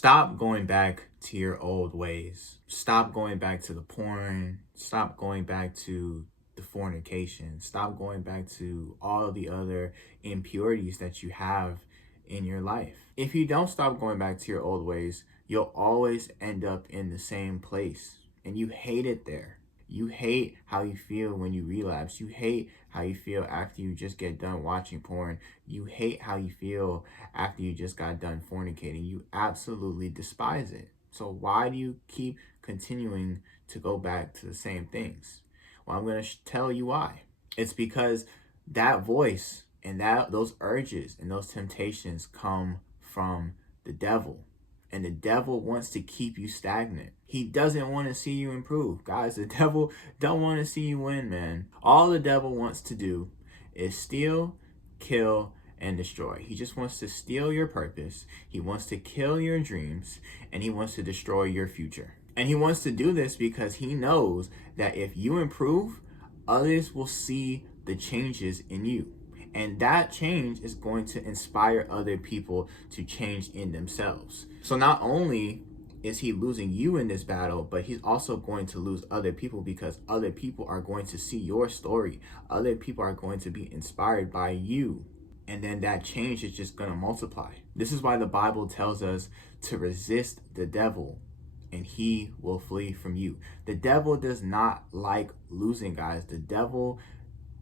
Stop going back to your old ways. Stop going back to the porn. Stop going back to the fornication. Stop going back to all the other impurities that you have in your life. If you don't stop going back to your old ways, you'll always end up in the same place, and you hate it there. You hate how you feel when you relapse. You hate how you feel after you just get done watching porn. You hate how you feel after you just got done fornicating. You absolutely despise it. So why do you keep continuing to go back to the same things? Well, I'm going to tell you why. It's because that voice and those urges and those temptations come from the devil. And the devil wants to keep you stagnant. He doesn't want to see you improve. Guys, the devil don't want to see you win, man. All the devil wants to do is steal, kill, and destroy. He just wants to steal your purpose. He wants to kill your dreams, and he wants to destroy your future. And he wants to do this because he knows that if you improve, others will see the changes in you. And that change is going to inspire other people to change in themselves. So not only is he losing you in this battle, but he's also going to lose other people because other people are going to see your story. Other people are going to be inspired by you. And then that change is just going to multiply. This is why the Bible tells us to resist the devil and he will flee from you. The devil does not like losing, guys. The devil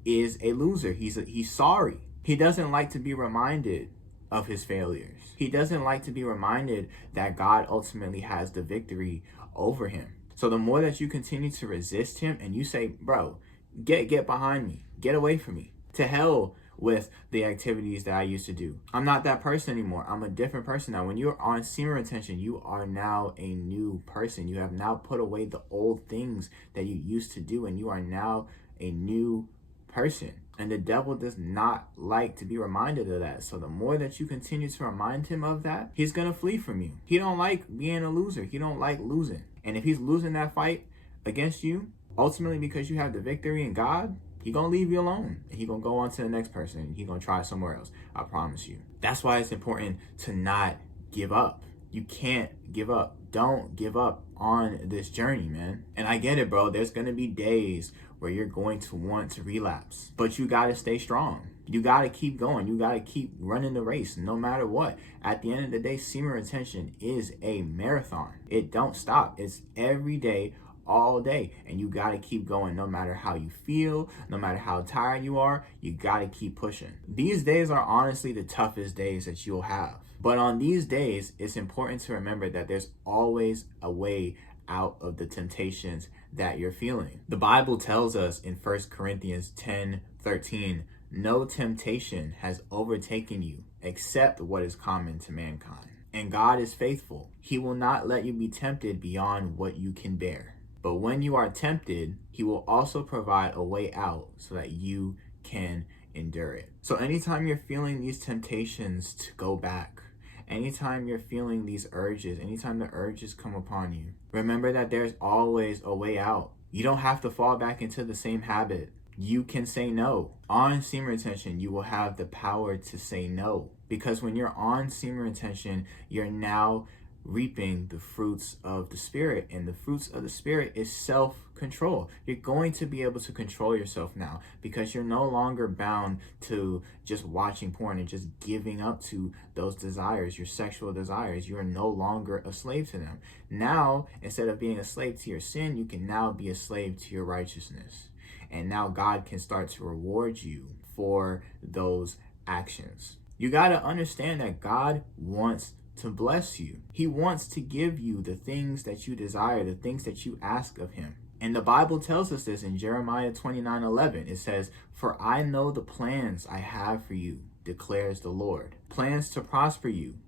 is a loser. He's sorry. He doesn't like to be reminded of his failures. He doesn't like to be reminded that God ultimately has the victory over him. So the more that you continue to resist him and you say, bro, get behind me, get away from me, to hell with the activities that I used to do. I'm not that person anymore. I'm a different person now. When you're on semen retention, you are now a new person. You have now put away the old things that you used to do, and you are now a new person. And the devil does not like to be reminded of that. So the more that you continue to remind him of that, he's going to flee from you. He don't like being a loser. He don't like losing. And if he's losing that fight against you, ultimately because you have the victory in God, he gonna leave you alone. He gonna go on to the next person. He gonna try somewhere else. I promise you. That's why it's important to not give up. You can't give up. Don't give up on this journey, man. And I get it, bro. There's gonna be days where you're going to want to relapse, but you gotta stay strong. You gotta keep going. You gotta keep running the race no matter what. At the end of the day, semen retention is a marathon. It don't stop. It's every day, all day, and you got to keep going no matter how you feel, no matter how tired you are. You got to keep pushing. These days are honestly the toughest days that you'll have, but on these days it's important to remember that there's always a way out of the temptations that you're feeling. The Bible tells us in 1 Corinthians 10:13, no temptation has overtaken you except what is common to mankind, and God is faithful. He will not let you be tempted beyond what you can bear. But when you are tempted, he will also provide a way out so that you can endure it. So anytime you're feeling these temptations to go back, anytime you're feeling these urges, anytime the urges come upon you, remember that there's always a way out. You don't have to fall back into the same habit. You can say no. On semen retention, you will have the power to say no. Because when you're on semen retention, you're now reaping the fruits of the Spirit, and the fruits of the Spirit is self-control. You're going to be able to control yourself now because you're no longer bound to just watching porn and just giving up to those desires, your sexual desires. You are no longer a slave to them. Now, instead of being a slave to your sin, you can now be a slave to your righteousness. And now God can start to reward you for those actions. You got to understand that God wants to bless you. He wants to give you the things that you desire, the things that you ask of him. And the Bible tells us this in Jeremiah 29:11. It says, "For I know the plans I have for you, declares the Lord. Plans to prosper you,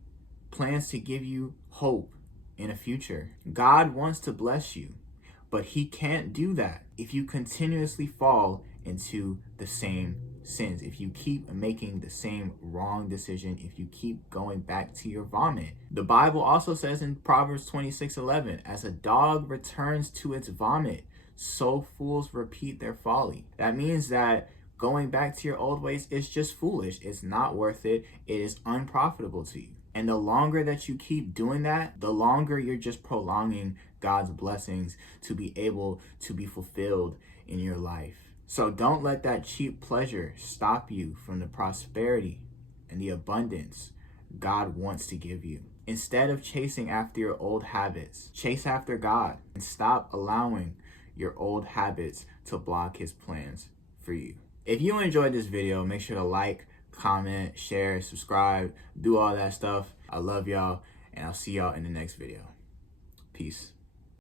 plans to give you hope in a future." God wants to bless you, but he can't do that if you continuously fall into the same sins, if you keep making the same wrong decision, if you keep going back to your vomit. The Bible also says in Proverbs 26:11, "As a dog returns to its vomit, so fools repeat their folly." That means that going back to your old ways is just foolish. It's not worth it. It is unprofitable to you. And the longer that you keep doing that, the longer you're just prolonging God's blessings to be able to be fulfilled in your life. So don't let that cheap pleasure stop you from the prosperity and the abundance God wants to give you. Instead of chasing after your old habits, chase after God and stop allowing your old habits to block his plans for you. If you enjoyed this video, make sure to like, comment, share, subscribe, do all that stuff. I love y'all, and I'll see y'all in the next video. Peace.